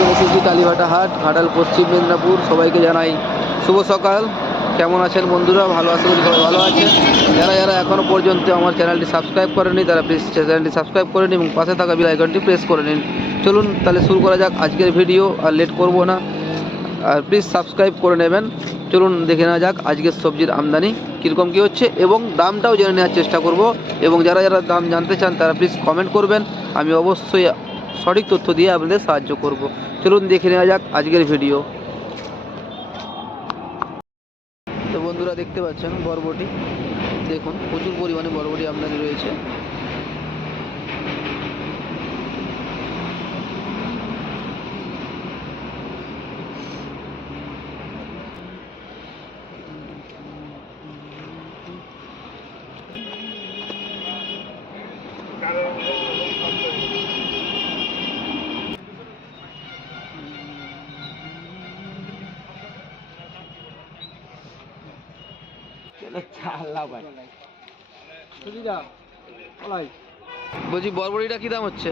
চলে এসেছি কালীভাটা হাট, ঘাটাল, পশ্চিম মেদিনীপুর। সবাইকে জানাই শুভ সকাল। কেমন আছেন বন্ধুরা? ভালো আশা করি সবাই ভালো আছে। যারা যারা এখনও পর্যন্ত আমার চ্যানেলটি সাবস্ক্রাইব করেনি তারা প্লিজ চ্যানেলটি সাবস্ক্রাইব করে নিন এবং পাশে থাকা বেল আইকনটি প্রেস করে নিন। চলুন তাহলে শুরু করা যাক আজকের ভিডিও। আর লেট করব না, আর প্লিজ সাবস্ক্রাইব করে নেবেন। চলুন দেখে নেওয়া যাক আজকের সবজির আমদানি কীরকম কী হচ্ছে এবং দামটাও জেনে নেওয়ার চেষ্টা করব। এবং যারা যারা দাম জানতে চান তারা প্লিজ কমেন্ট করবেন, আমি অবশ্যই সঠিক তথ্য দিয়ে আপনাদের সাহায্য করব। চলুন দেখে নেওয়া যাক আজকের ভিডিও। তো বন্ধুরা দেখতে পাচ্ছেন বরবটি, দেখুন প্রচুর পরিমাণে বরবটি আমদানি রয়েছে। বলছি বরবটিটা কি দাম হচ্ছে?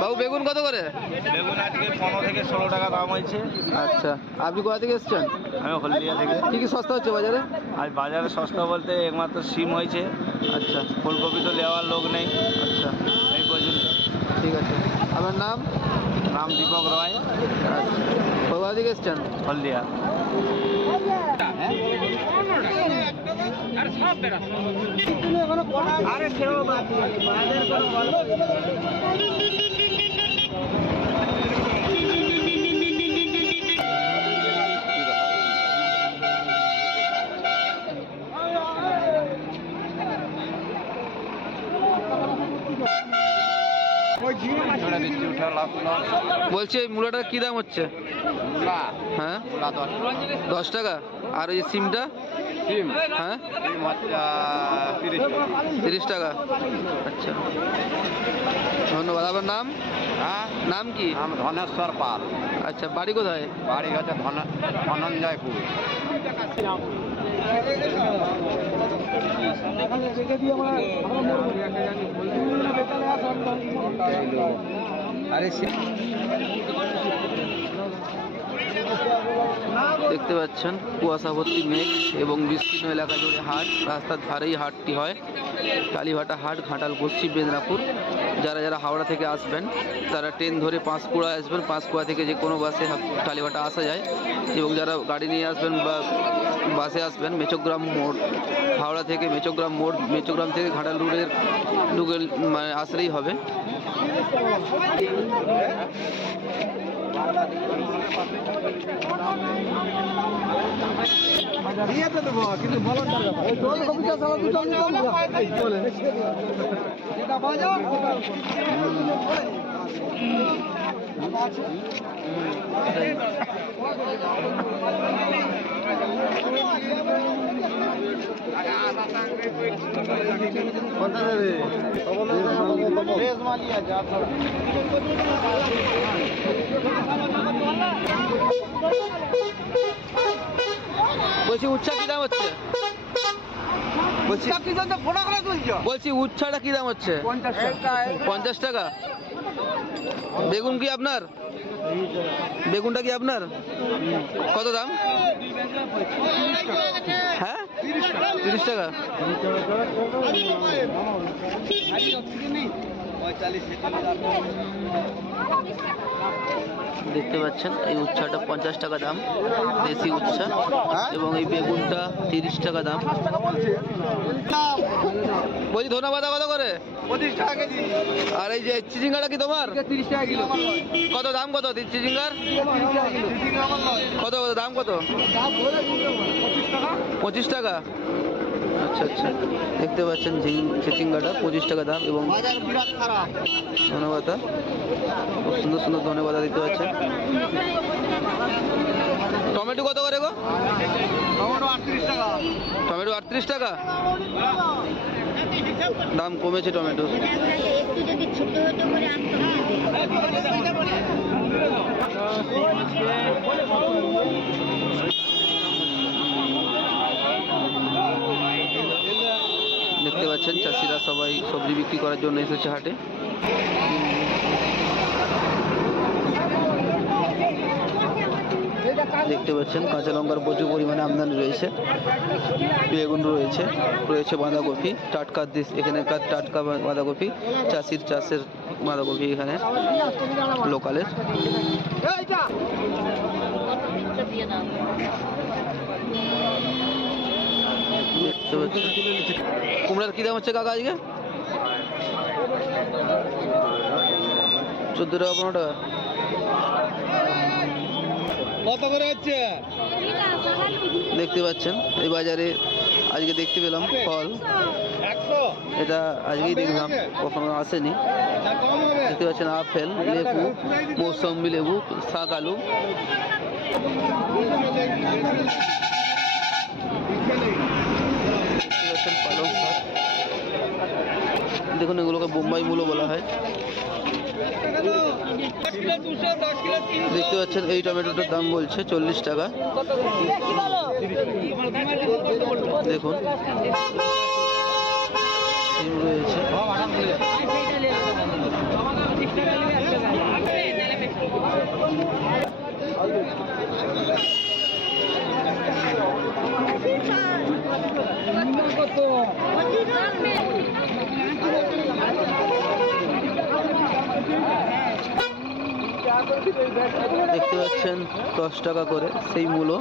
বাবু বেগুন কত করে? বেগুন আজকে 15 থেকে 16 টাকা দাম হয়েছে। আচ্ছা, আপনি কোথা থেকে এসছেন? আমি হলদিয়া থেকে। কি কি সস্তা হচ্ছে বাজারে? আজ বাজারে সস্তা বলতে একমাত্র সিম হয়েছে। আচ্ছা ফুলকপি তো নেওয়ার লোক নেই আচ্ছা, এই পর্যন্ত। ঠিক আছে। আপনার নাম? নাম দীপক রয়, আচ্ছা, কোথা থেকে এসছেন? হলদিয়া। বলছি এই মূলাটা কি দাম হচ্ছে? হ্যাঁ 10 টাকা। আর ওই সিমটা? হ্যাঁ 30 টাকা। আচ্ছা, ধন্যবাদ। আপনার নাম? নাম কি? নাম ধনেশ্বর পাল। আচ্ছা, বাড়ি কোথায়? বাড়ি হচ্ছে ধনঞ্জয়পুর। দেখতে পাচ্ছেন কুয়াশা ভর্তি মেঘ এবং বিস্তীর্ণ এলাকা জুড়ে হাট, রাস্তার ধারেই হাটটি হয়। কালীভাটা হাট, ঘাটাল, পশ্চিম মেদিনীপুর। যারা যারা হাওড়া থেকে আসবেন তারা ট্রেন ধরে পাঁশকুড়া আসবেন, পাঁশকুড়া থেকে যে কোনো বাসে কালীভাটা আসা যায়। এবং যারা গাড়ি নিয়ে আসবেন বা বাসে আসবেন মেচগ্রাম মোড়, হাওড়া থেকে মেচগ্রাম মোড়, মেচগ্রাম থেকে ঘাটাল রোডের ঢুকে মানে আসলেই হবে। বলছি উচ্ছা কি দাম হচ্ছে? বলছি উচ্ছাটা কি দাম হচ্ছে? 50 টাকা। বেগুন কি আপনার? বেগুনটা কি আপনার? কত দাম? হ্যাঁ 30 টাকা। দেখতে পাচ্ছেন এই উচ্ছাটা 50 টাকা দাম, দেশি উচ্ছা। এবং এই বেগুনটা 30 টাকা দাম। বলছি ধন্যবাদ কত করে? 25 টাকা কেজি। আর এই যে চিচিঙ্গাটা কি তোমার? 30 টাকা কিলো। কত দাম কত চিচিঙ্গার? কত দাম কত? 25 টাকা। আচ্ছা আচ্ছা, দেখতে পাচ্ছেন চিচিঙ্গাটা 25 টাকা দাম। এবং ধন্যবাদ, খুব সুন্দর সুন্দর ধন্যবাদ দিতে পারছেন। টমেটো কত করে গো? টমেটো 38 টাকা। টমেটো 38 টাকা। দাম কমেছে টমেটো। করার জন্য এসেছে হাটে। দেখতে পাচ্ছেন কাঁচা লঙ্কার প্রচুর পরিমাণে আমদানি রয়েছে, বেগুন রয়েছে, রয়েছে বাঁধাকপি, টাটকা দেশ এখানকার টাটকা বাঁধাকপি, চাষের বাঁধাকপি এখানে লোকালের। দেখতে পাচ্ছেন কুমড়ার কী দাম হচ্ছে কাকা আজকে? 14 টাকা 15 টাকা। কত করে হচ্ছে? দেখতে পাচ্ছেন এই বাজারে আজকে দেখতে পেলাম ফল, 100 এটা আজকেই দেখলাম, কখনো আসেনি। কম হবে। দেখতে পাচ্ছেন আপেল, লেবু, মৌসম্বি লেবু, শাক আলু। দেখতে পাচ্ছেন পালং শাক, দেখুন এগুলোকে বোম্বাই মূলো বলা হয়। দেখতে পাচ্ছেন এই টমেটোটার দাম বলছে 40 টাকা। দেখুন সিম রয়েছে, দেখতে পাচ্ছেন 10 টাকা করে সেই মূলো।